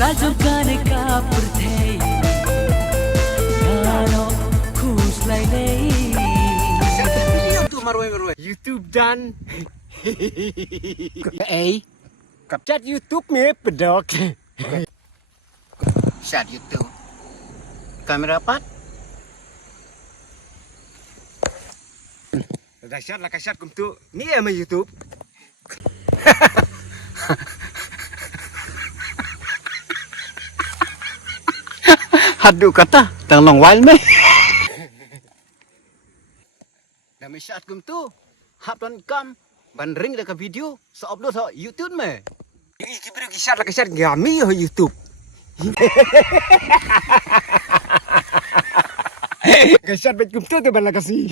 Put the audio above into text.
राजोगाने का पुरथे गानो खुश लाइने YouTube dan chat YouTube me pedok. Chat YouTube. Kamera pat. Dahsyat lah kasyat kum tu. Ni ama YouTube. Hadu kata tang long wild me. Dami chat kum tu. Hap don kam ban ring da ka video so upload sa YouTube me. Iki bro kasyat lah kasyat ngami ho YouTube. Kasyat bet kum tu ban la kasi.